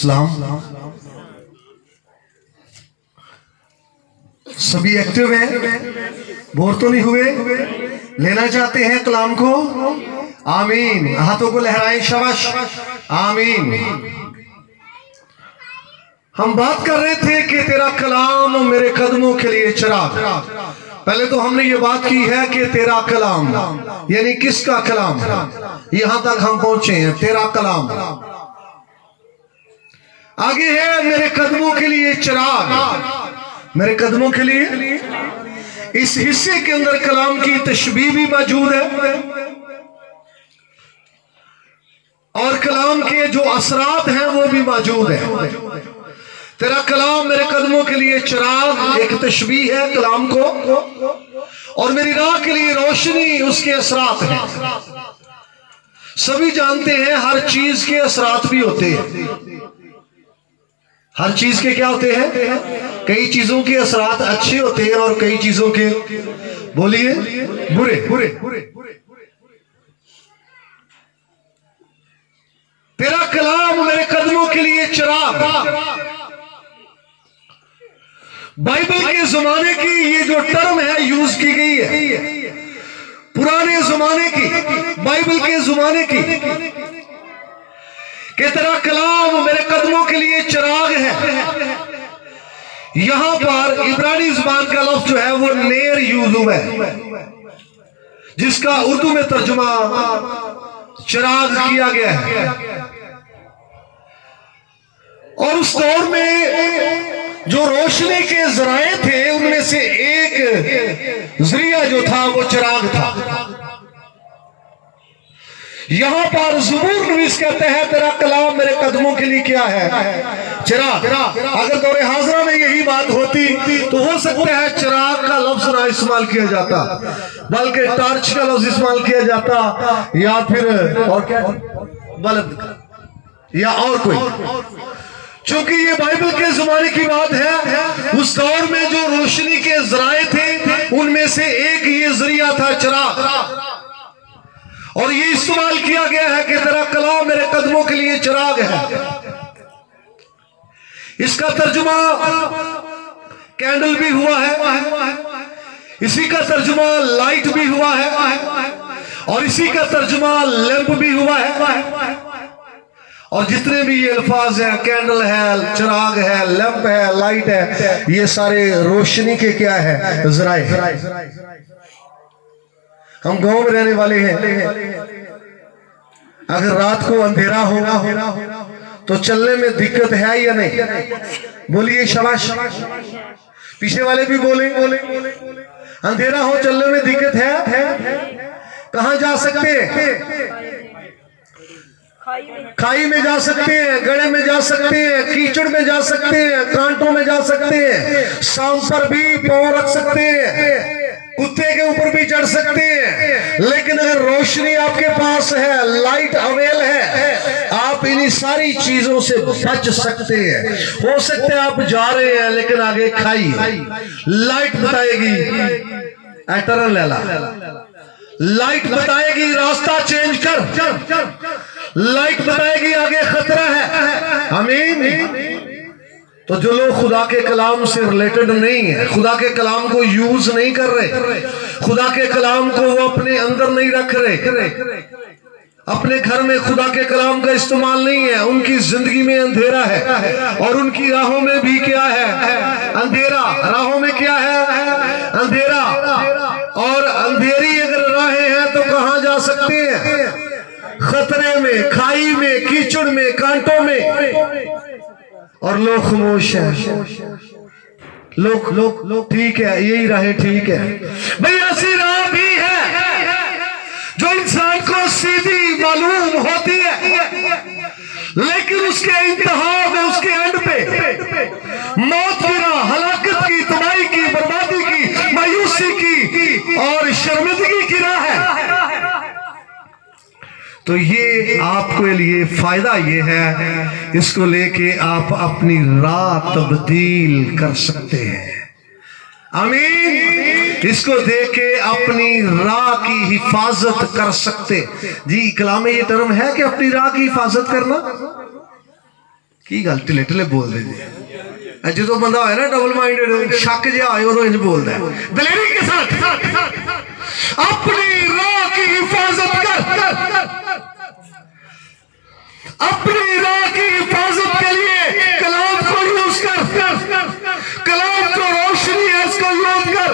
सलाम। सभी एक्टिव हैं, बोर तो नहीं हुए? लेना चाहते हैं कलाम को? आमीन। हाथों को लहराएं, शाबाश, आमीन। हम बात कर रहे थे कि तेरा कलाम मेरे कदमों के लिए चिराग। पहले तो हमने ये बात की है कि तेरा कलाम यानी किसका कलाम, यहां तक हम पहुंचे हैं, तेरा कलाम। आगे है मेरे कदमों के लिए चिराग। मेरे कदमों के लिए इस हिस्से के अंदर कलाम की तशबीह भी मौजूद है और कलाम के जो असरात हैं वो भी मौजूद है। तेरा कलाम मेरे कदमों के लिए चिराग एक तशबीह है कलाम को, और मेरी राह के लिए रोशनी उसके असरात हैं। सभी जानते हैं हर चीज के असरात भी होते हैं। हर चीज के क्या होते हैं? कई चीजों के असरात अच्छे होते हैं और कई चीजों के, बोलिए, बुरे बुरे। तेरा कलाम मेरे कदमों के लिए चिराग। बाइबल के जमाने की ये जो टर्म है यूज की गई है, पुराने जमाने की, बाइबल के जमाने की, कि तेरा कलाम मेरे कदमों के लिए चिराग है। यहां पर इब्रानी जुबान का लफ्ज जो है वो नेर यूज हुआ है, जिसका उर्दू में तर्जुमा चिराग किया गया है। और उस दौर में जो रोशनी के जराए थे उनमें से एक जरिया जो था वो चिराग था। यहां पर ज़बूर नवीस कहते हैं तेरा कलाम मेरे कदमों के लिए क्या है? चिराग। अगर दौरे हाजरा में यही बात होती तो हो सकता है चिराग का लफ्ज ना इस्तेमाल किया जाता, बल्कि टार्च का लफ्ज इस्तेमाल किया जाता, या फिर और क्या, बल्ब या और कोई। चूंकि ये बाइबल के जमाने की बात है, उस दौर में जो रोशनी के जराए थे उनमें से एक ये जरिया था चिराग, और ये इस्तेमाल किया गया है कि तेरा कलाम मेरे कदमों के लिए चिराग है। इसका तर्जुमा कैंडल भी हुआ है, इसी का तर्जुमा लाइट भी हुआ है, और इसी का तर्जुमा लैंप भी हुआ है। और जितने भी ये अल्फाज हैं, कैंडल है, चिराग है, लैंप है, लाइट है, ये सारे रोशनी के क्या है? जराए। हम गांव में रहने वाले हैं, अगर रात को अंधेरा हो तो चलने में दिक्कत है या नहीं? बोलिए, शाबाश। पीछे वाले भी बोले, अंधेरा हो चलने में दिक्कत है। कहां जा सकते हैं? खाई में जा सकते हैं, गड़े में जा सकते हैं, कीचड़ में जा सकते हैं, कांटों में जा सकते हैं, सांप पर भी पांव रख सकते हैं, कुत्ते के ऊपर भी चढ़ सकते हैं। लेकिन अगर रोशनी आपके पास है, लाइट अवेल है, आप इन सारी चीजों से बच सकते हैं। हो सकता है आप जा रहे हैं लेकिन आगे खाई लाइट बताएगी, एटरन लैला लाइट बताएगी रास्ता चेंज कर, लाइट बताएगी आगे खतरा है। आमीन। तो जो लोग खुदा के कलाम से रिलेटेड नहीं है, खुदा के कलाम को यूज नहीं कर रहे, खुदा के कलाम को वो अपने अंदर नहीं रख रहे, अपने घर में खुदा के कलाम का इस्तेमाल नहीं है, उनकी जिंदगी में अंधेरा है, और उनकी राहों में भी क्या है? अंधेरा। राहों में क्या है? अंधेरा। और अंधेरी अगर राहें हैं तो कहां जा सकते हैं? खतरे में, खाई में, कीचड़ में, कांटों में। और लोग खामोश हैं। लोग ठीक है, यही राहें ठीक है। भाई ऐसी राह भी है जो इंसान को सीधी मालूम होती है, लेकिन उसके इंतहा में, उसके एंड पे मौत की राह, हलाकत की, तबाही की, बर्बादी की, मायूसी की और शर्मिंदगी की राह है। तो ये आपके लिए फायदा ये है, इसको लेके आप अपनी राह तब्दील कर सकते हैं। आमीन। इसको देख के अपनी राह की हिफाजत कर सकते। जी, कलाम में ये टर्म है कि अपनी राह की हिफाजत करना। की गल ढिले ढिले बोल रहे जी। जो बंदा होया ना डबल माइंडेड, शक जो आए उदों इंज बोलता है। दलेरी के साथ अपनी राह की हिफाजत कर, अपनी राह की हिफाजत के लिए कलाम को यूज कर, कलाम जो रोशनी है इसको यूज कर,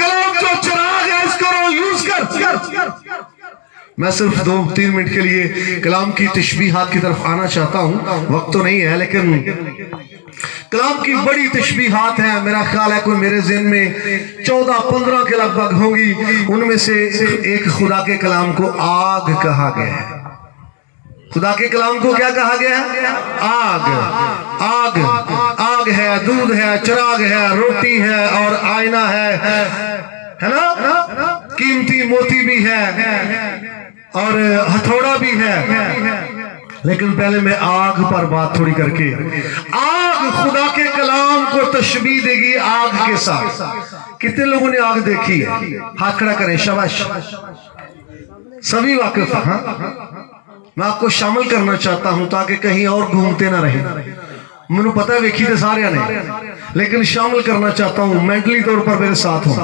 कलाम जो चिराग है इसको यूज कर। मैं सिर्फ 2-3 मिनट के लिए कलाम की तशबीहात की तरफ आना चाहता हूं, वक्त तो नहीं है, लेकिन कलाम की बड़ी तशबीहात हैं। मेरा ख्याल है कोई मेरे ज़हन में 14-15 के लगभग होंगी। उनमें से एक खुदा के कलाम को आग कहा गया है। खुदा के कलाम को क्या कहा गया है? आग। आग आग है, दूध है, चिराग है, रोटी है और आईना है ना, कीमती मोती भी है और हथौड़ा भी है। लेकिन पहले मैं आग पर बात थोड़ी करके, आग खुदा के कलाम को तशबीह देगी आग के साथ। कितने लोगों ने आग देखी है? हाथ खड़ा करें, शाबाश। सभी वाकिफ। हाँ, मैं आपको शामिल करना चाहता हूं ताकि कहीं और घूमते ना रहे। मैंने पता है वेखी थे सारे ने, लेकिन शामिल करना चाहता हूं, मेंटली तौर पर मेरे साथ हो।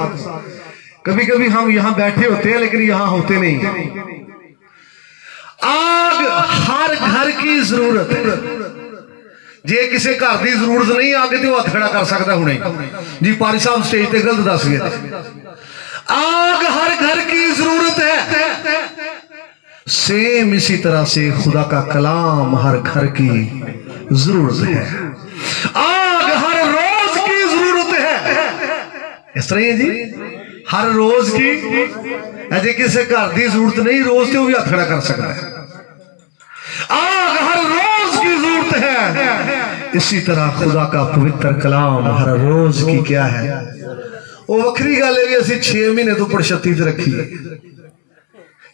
कभी कभी हम यहां बैठे होते हैं लेकिन यहां होते नहीं। आग हर घर की जरूरत है। जे किसी घर की जरूरत नहीं आगे तो हथ खड़ा कर सकता हूं जी। पारी साहब स्टेज पे गलत दस गए। आग हर घर की जरूरत है, सेम इसी तरह से खुदा का कलाम हर घर की जरूरत है। आग हर रोज की जरूरत है। इस तरह है जी, हर रोज की। अजय किसी घर की जरूरत नहीं, रोज तो भी हथ खड़ा कर सकता है। आग हर रोज की जरूरत है। इसी तरह खुदा का पवित्र कलाम हर रोज की क्या है? वो वक्री गल है, असि 6 महीने तो पड़छत्ती रखी है,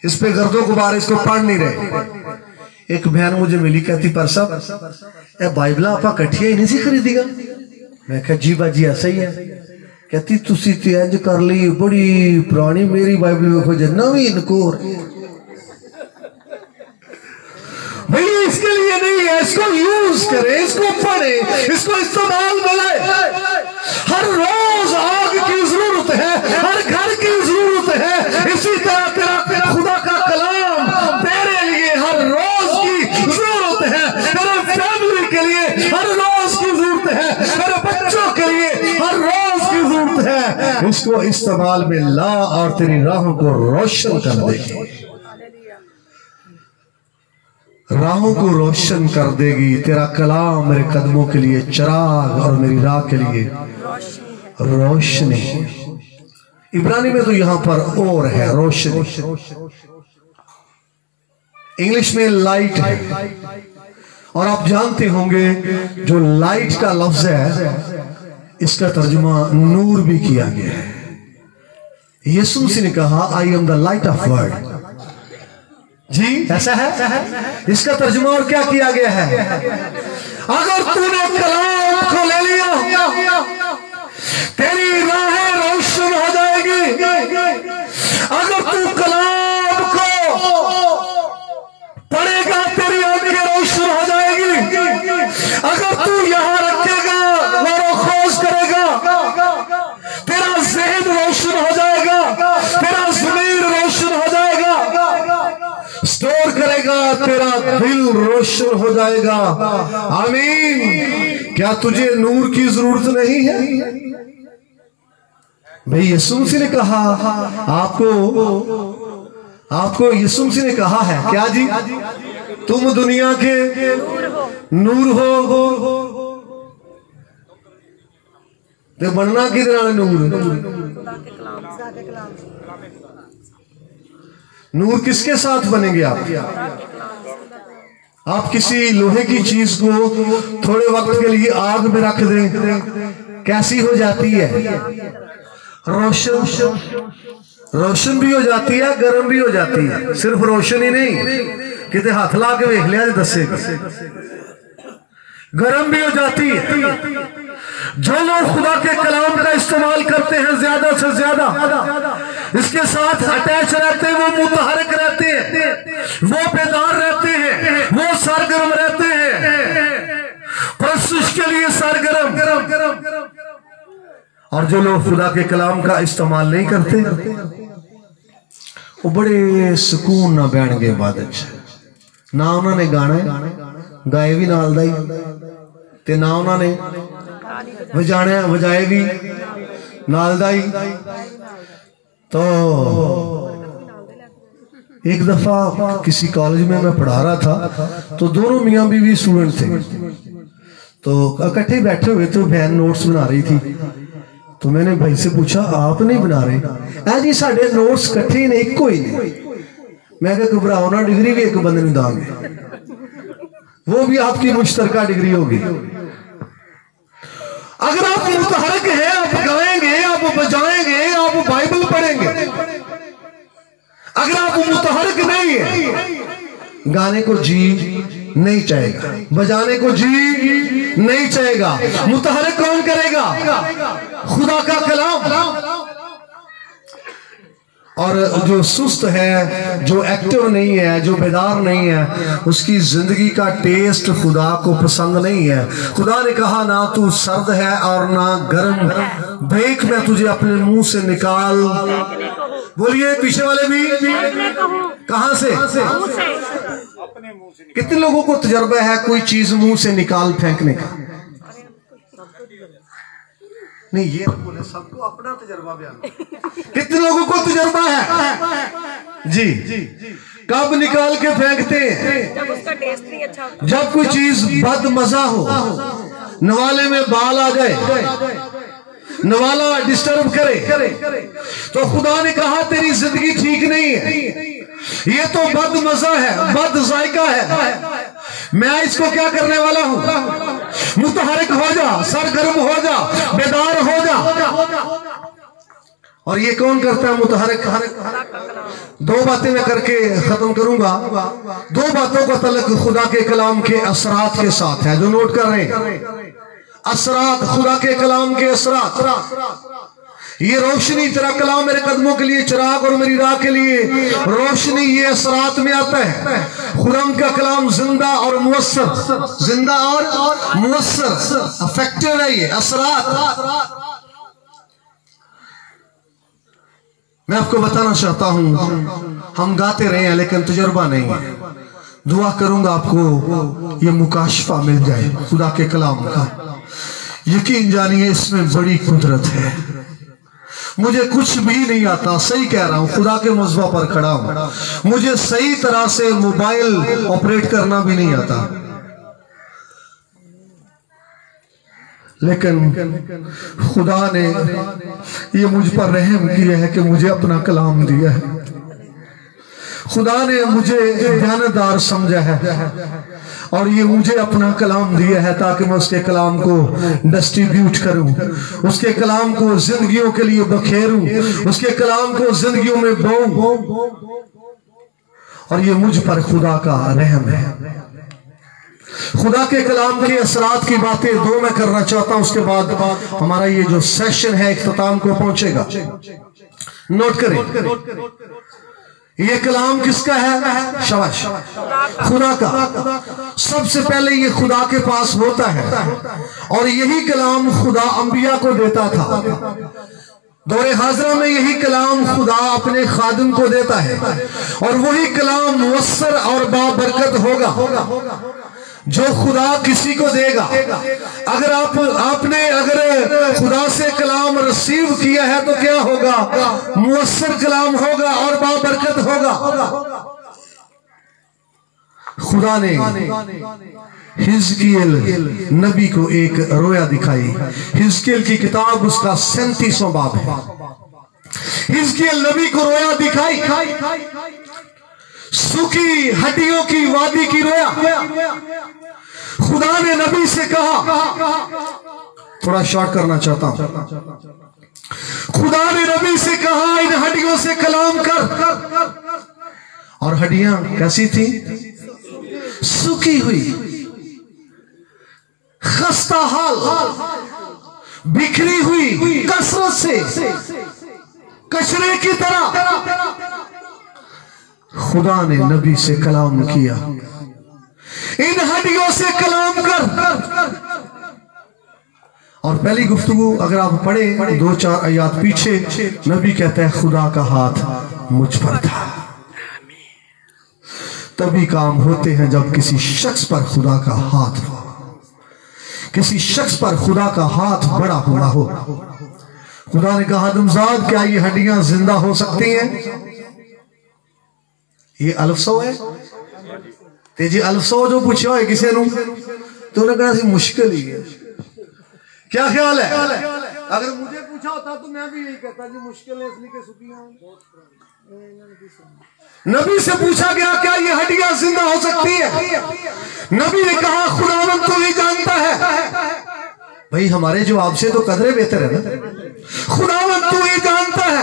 इस पे गर्दों गुबार इसको पढ़ नहीं रहे। एक बहन मुझे मिली, कहती पर साहब ए बाइबल आप कट्ठिया ही नहीं सी खरीदीगा। मैं कहा जी बाजी ऐसा ही है। कहती तुसी ते इंज कर ली, बड़ी पुरानी मेरी बाइबल देखो जे नवी इनकोर। भैया इसके लिए नहीं है, इसको यूज करे, इसको पढ़े, इसको इस्तेमाल में लाए। हर रोज आग की जरूरत है, हर घर की जरूरत है। इसी तरह तेरा खुदा का कलाम तेरे लिए हर रोज की जरूरत है, तेरे फैमिली के लिए हर रोज की जरूरत है, तेरे बच्चों के लिए हर रोज की जरूरत है। इसको इस्तेमाल में ला और तेरी राहों को रोशन कर देगी, राहों को रोशन कर देगी। तेरा कलाम मेरे कदमों के लिए चिराग और मेरी राह के लिए रोशनी। इब्रानी में तो यहां पर और है रोशनी, इंग्लिश में लाइट है। और आप जानते होंगे जो लाइट का लफ्ज है इसका तर्जुमा नूर भी किया गया है। यीशु मसीह ने कहा I am the light of world. जी ऐसा है, इसका तर्जुमा और क्या किया गया है? अगर तूने कलाम को ले लिया तेरी राहें रोशन हो जाएगी। अगर तू कलाम को पढ़ेगा तेरी आंखें रोशन हो जाएगी। अगर तू यहां रखेगा, गौर खोज करेगा, तेरा ज़हन रोशन हो जाएगा, तेरा ज़मीर रोशन हो जाएगा, स्टोर करेगा, तेरा दिल रोशन हो जाएगा। आमीन। क्या तुझे नूर की जरूरत नहीं है? भाई यीशु मसीह ने कहा आपको यीशु मसीह ने कहा है क्या जी? तुम दुनिया के नूर हो। तो बनना किधर नूर? नूर किसके साथ बनेंगे आप किसी लोहे की चीज को थोड़े वक्त के लिए आग में रख दें, कैसी हो जाती है? रोशन भी हो जाती है, गर्म भी हो जाती है। सिर्फ रोशन ही नहीं, किते हाथ ला के वेख लिया दसे गर्म भी हो जाती है। जो लोग खुदा के कलाम का इस्तेमाल करते हैं ज्यादा से ज्यादा, इसके साथ अटैच रहते हैं, वो मुतहरक रहते हैं, वो बेदार रहते हैं, वो सरगर्म रहते हैं। सरगर्म। और जो लोग खुदा के कलाम का इस्तेमाल नहीं करते वो बड़े सुकून ना बैठ गए इबादत ना उन्होंने गाना गाए भी नाल दा ही ते ना उन्होंने वजाए भी नाल दा ही। तो एक दफा किसी कॉलेज में मैं पढ़ा रहा था तो दोनों मियाँ बीवी स्टूडेंट थे, तो इकट्ठे बैठे हुए थे, बहन नोट्स बना रही थी। तो मैंने भाई से पूछा आप नहीं बना रहे? ऐ जी साढ़े नोट्स इकट्ठे ने एक ही नहीं। मैं क्या घबराओ ना, डिग्री भी एक बंदे ने दांगे, वो भी आपकी मुश्तरका डिग्री होगी। अगर आप मुतहरक हैं, आप गाएंगे, आप बजाएंगे, आप बाइबल पढ़ेंगे। अगर आप मुतहरक नहीं है, गाने को जी नहीं चाहेगा, बजाने को जी नहीं चाहेगा, मुतहरक कौन करेगा? खुदा का कलाम। और जो सुस्त है, जो एक्टिव नहीं है, जो बेदार नहीं है, उसकी जिंदगी का टेस्ट खुदा को पसंद नहीं है। खुदा ने कहा ना तू सर्द है और ना गर्म, देख मैं तुझे अपने मुंह से निकाल। बोलिए पीछे वाले भी, कहां से? कितने लोगों को तजर्बा है कोई चीज मुंह से निकाल फेंकने का? नहीं, ये बोले सबको अपना तजर्बा बयान। कितने लोगों को तजर्बा है जी? कब निकाल के फेंकते हैं? जब उसका टेस्ट नहीं अच्छा, जब कोई चीज बदमजा हो, नवाले में बाल आ जाए, नवाला डिस्टर्ब करे, तो खुदा ने कहा तेरी जिंदगी ठीक नहीं है, ये तो बदमजा है, बद जायका है। मैं इसको क्या करने वाला हूं? मुतहरक हो जा, सरगर्म हो जा, बेदार हो जा। और ये कौन करता है मुतहरक? दो बातें मैं करके खत्म करूंगा। दो बातों का तल्लुक खुदा के कलाम के असरात के साथ है, जो नोट कर रहे हैं। असरात, खुदा के कलाम के असरात। ये रोशनी, तेरा कलाम मेरे कदमों के लिए चिराग और मेरी राह के लिए रोशनी, ये असरात में आता है। खुदाम का कलाम जिंदा और मुअस्सर, जिंदा और मुअस्सर, अफेक्टिव है ये असरात। मैं आपको बताना चाहता हूं, हम गाते रहे हैं लेकिन तजुर्बा नहीं है। दुआ करूंगा आपको ये मुकाशफा मिल जाए खुदा के कलाम का। यकीन जानिए इसमें बड़ी कुदरत है। मुझे कुछ भी नहीं आता, सही कह रहा हूं, खुदा के मुज़्ज़बा पर खड़ा हूं। मुझे सही तरह से मोबाइल ऑपरेट करना भी नहीं आता, लेकिन खुदा ने ये मुझ पर रहम किया है कि मुझे अपना कलाम दिया है। खुदा ने मुझे ध्यानदार समझा है और ये मुझे अपना कलाम दिया है ताकि मैं उसके कलाम को डिस्ट्रीब्यूट करूं, उसके कलाम को जिंदगियों के लिए बखेरूं, उसके कलाम को जिंदगियों में बोऊं। और ये मुझ पर खुदा का रहम है। खुदा के कलाम के असरात की बातें दो मैं करना चाहता हूं, उसके बाद हमारा ये जो सेशन है इख्तिताम को पहुंचेगा। नोट करें, ये कलाम किसका है? शाबाश, खुदा का। सबसे पहले ये खुदा के पास होता है और यही कलाम खुदा अंबिया को देता था। दौरे हाजरा में यही कलाम खुदा अपने खादिम को देता है और वही कलाम मुअस्सर और बाबरकत होगा जो खुदा किसी को देगा। अगर आपने अगर खुदा से कलाम रिसीव किया है तो क्या होगा? मुअस्सर कलाम होगा और बाबरकत होगा। खुदा ने हिजकियल नबी को एक रोया दिखाई। हिजकियल की किताब उसका 37वां बाब है। हिजकियल नबी को रोया दिखाई, सूखी हड्डियों की वादी की रोया। खुदा ने नबी से कहा, थोड़ा शॉर्ट करना चाहता हूं, खुदा ने नबी से कहा इन हड्डियों से कलाम कर। और हड्डियां कैसी थी? सूखी हुई, खस्ता हाल, बिखरी हुई, कसरत से कचरे की तरह। खुदा ने नबी से कलाम किया, इन हड्डियों से कलाम कर। और पहली गुफ्तगू अगर आप पढ़े 2-4 आयत पीछे, नबी कहता है खुदा का हाथ मुझ पर था। तभी काम होते हैं जब किसी शख्स पर खुदा का हाथ हो, किसी शख्स पर खुदा का हाथ बड़ा हुआ हो। खुदा ने कहा आदमजाद क्या ये हड्डियां जिंदा हो सकती हैं? ये अल्फसो है ते जी अल्फसो जो पूछा है किसी ने तो उन्हें कहना मुश्किल ही है। क्या ख्याल है? अगर मुझे पूछा होता तो मैं भी यही कहता जी मुश्किल है इसलिए सुखियां। नबी से पूछा गया क्या ये हड्डियां जिंदा हो सकती है? नबी ने कहा खुदावंद तो ही जानता है। भाई हमारे जवाब से तो कदरे बेहतर है ना। खुदावंद तो ही जानता है।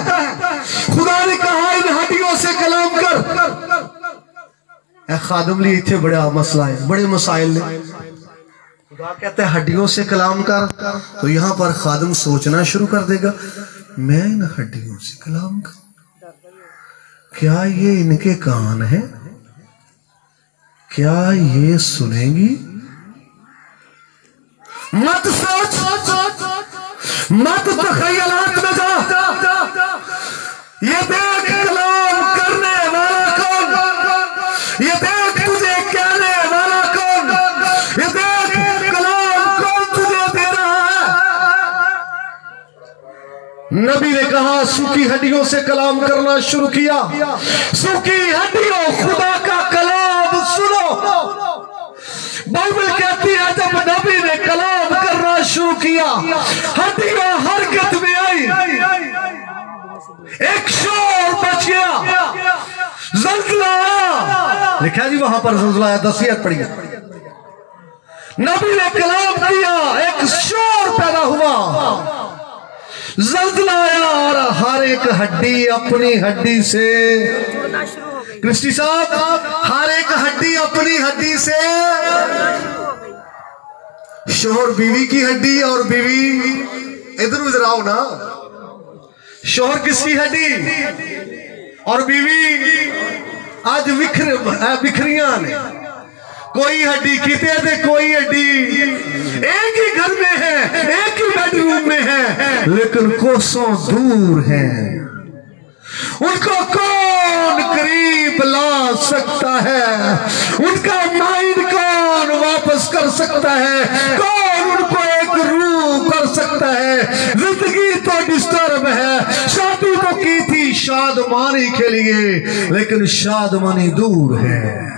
खुदा ने कहा इन हड्डियों से कलाम कर। खादम लिए इतने बड़ा मसला है, बड़े मसाइल ने। खुदा कहता है हड्डियों से कलाम कर, तो यहाँ पर खादम सोचना शुरू कर देगा मैं इन हड्डियों से कलाम कर, क्या ये इनके कान है? क्या ये सुनेंगी? मत सोच, मत तखयलात में जा। ये देख कलाम करने वाला कौन, ये देख तुझे कहने वाला कौन, ये देख कलाम कौन तुझे दे रहा है। नबी ने कहा सूखी हड्डियों से कलाम करना शुरू किया। सूखी हड्डियों खुदा का कलाम सुनो। बाइबल कहती है जब नबी ने कलाम करना शुरू किया हड्डियां हरकत में आई, एक शोर बच गया, ज़ल्ज़ला आया। लिखा जी वहां पर ज़ल्ज़ला आया, 10 आयत पढ़िए। नबी ने कलाम किया, एक शोर पैदा हुआ, ज़ल्ज़ला आया और हर एक हड्डी अपनी हड्डी से, क्रिस्टी साहब, हर एक हड्डी अपनी हड्डी से, शोहर बीवी की हड्डी और बीवी इधर उधर आओ ना, शोहर किसकी हड्डी और बीवी आज बिखरियां ने। कोई हड्डी किते थे, कोई हड्डी एक ही घर में है, एक ही बेडरूम में है, लेकिन कोसों दूर है। उनको कौन करीब ला सकता है? उनका माइंड कौन वापस कर सकता है? कौन उनको एक रूह कर सकता है? जिंदगी तो डिस्टर्ब है, शादी तो की थी शादमानी के लिए, लेकिन शादमानी दूर है।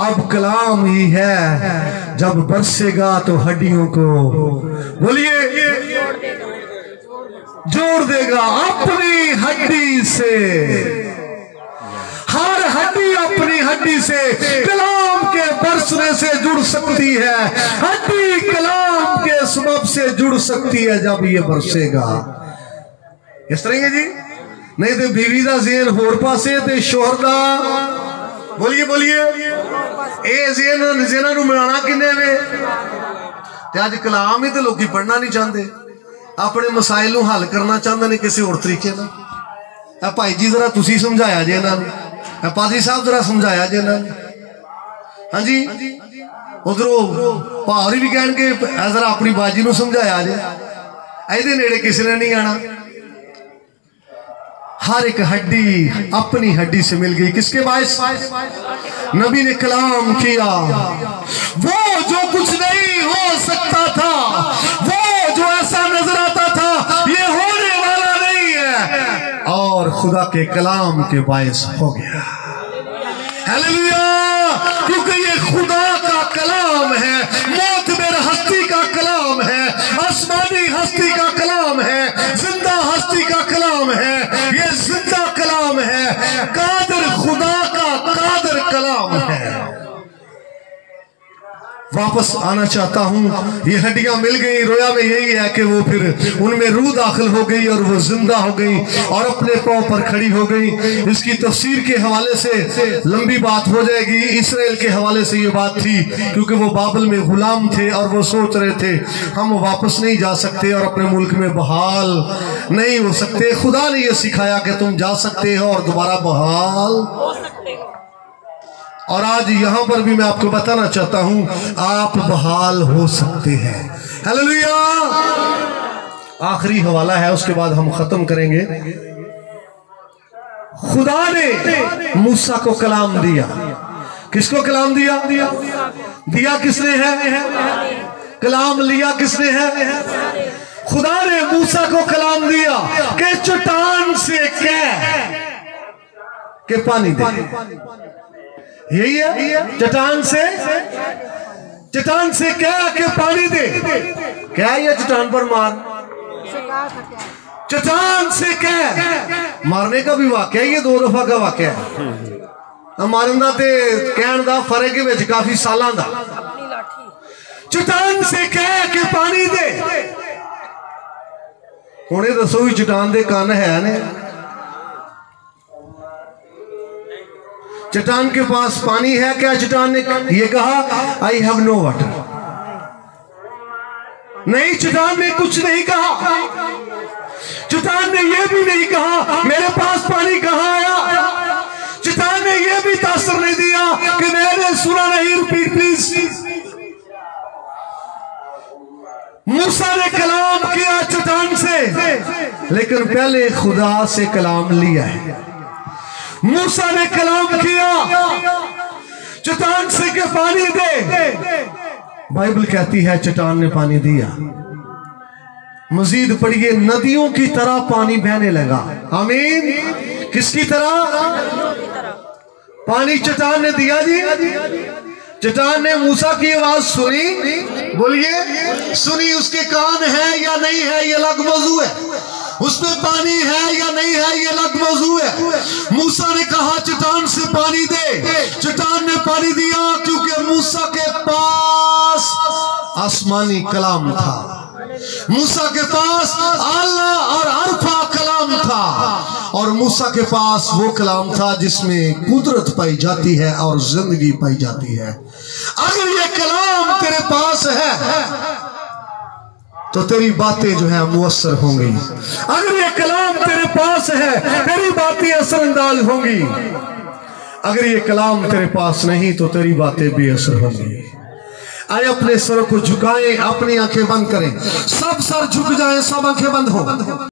अब कलाम ही है, जब बरसेगा तो हड्डियों को बोलिए जोड़ देगा अपनी हड्डी से। हर हड्डी अपनी हड्डी से कलाम के बरसने से जुड़ सकती है। हड्डी कलाम के सबब से जुड़ सकती है जब ये बरसेगा। इस तरह है जी, नहीं तो बीवी का ज़ेन होर पासे ते शोहर का बोलिए बोलिए ए ज़ेन ज़ेना नूं मिलाना किन्ने वे ते अज कलाम ही तो लोग पढ़ना नहीं चाहते, अपने मसाइल नूं हल करना चाहते हैं किसी और तरीके नाल। भाई जी जरा तुसी समझाया जे इन्हां, पादरी साहब जरा समझाया जे इन्हां। हाँ जी, उधरों भावरी भी कह जरा अपनी बाजी नूं समझाया जे, इहदे नेड़े किसी ने नहीं आना। हर एक हड्डी अपनी हड्डी से मिल गई, किसके बायस? नबी ने कलाम किया। वो जो कुछ नहीं हो सकता था, वो जो ऐसा नजर आता था ये होने वाला नहीं है, और खुदा के कलाम के बायस हो गया। हालेलुया, क्योंकि ये खुदा का कलाम है, मौत में हस्ती का कलाम है, आसमानी हस्ती का कलाम है, जिंदा हस्ती का कलाम है। ये जिंदा कलाम है, कादिर खुदा का कादिर कलाम है। वापस आना चाहता हूँ, ये हड्डियां मिल गई। रोया में यही है कि वो फिर उनमें रूह दाखिल हो गई और वो जिंदा हो गई और अपने पांव पर खड़ी हो गई। इसकी तफसीर के हवाले से लंबी बात हो जाएगी। इसराइल के हवाले से ये बात थी, क्योंकि वो बाबल में गुलाम थे और वो सोच रहे थे हम वापस नहीं जा सकते और अपने मुल्क में बहाल नहीं हो सकते। खुदा ने यह सिखाया कि तुम जा सकते हो और दोबारा बहाल हो सकते हो। और आज यहां पर भी मैं आपको बताना चाहता हूं, आप बहाल हो सकते हैं। हालेलुया। आखिरी हवाला है, उसके बाद हम खत्म करेंगे। खुदा ने मूसा को कलाम दिया। किसको कलाम दिया? दिया किसने है? कलाम लिया किसने है? खुदा ने मूसा को कलाम दिया कि चट्टान से कह के पानी दे। यही है, चट्टान से कह के पानी दे। क्या ये चट्टान पर मार? चट्टान से कह। मारने का भी वाक्य है, ये 2 दफा का वाक्य है। मारन दा ते कहण दा फर्क है विच काफी सालां दा। चट्टान से कह के पानी दे। हुणे दसो भी चट्टान दे कान है ने? चट्टान के पास पानी है क्या? चट्टान ने ये कहा आई हैव नो वाटर। नहीं, चट्टान ने कुछ नहीं कहा। चट्टान ने यह भी नहीं कहा मेरे पास पानी कहां आया। चट्टान ने यह भी तासर नहीं दिया कि मैंने सुना नहीं। Repeat please. मूसा ने कलाम किया चट्टान से, लेकिन पहले खुदा से कलाम लिया है। मूसा ने कलाम किया चट्टान से के पानी दे। बाइबल कहती है चट्टान ने पानी दिया। मजीद पढ़िए, नदियों की तरह पानी बहने लगा। आमीन। किसकी तरह? पानी चट्टान ने दिया जी। चट्टान ने मूसा की आवाज सुनी। बोलिए, सुनी। उसके कान है या नहीं है ये अलग मौजू है। उसमें पानी है या नहीं है ये अलग मौजू है। मूसा ने कहा चट्टान से पानी दे। चट्टान ने पानी दिया क्योंकि मूसा के पास आसमानी कलाम था। मूसा के पास अल्लाह और अरफा कलाम था, और मूसा के पास वो कलाम था जिसमें कुदरत पाई जाती है और जिंदगी पाई जाती है। अगर ये कलाम तेरे पास है तो तेरी बातें जो है मुअस्सर होंगी। अगर ये कलाम तेरे पास है तेरी बातें असरअंदाज होंगी। अगर ये कलाम तेरे पास नहीं तो तेरी बातें बेअसर होंगी। आए अपने सर को झुकाएं, अपनी आंखें बंद करें। सब सर झुक जाएं, सब आंखें बंद हो।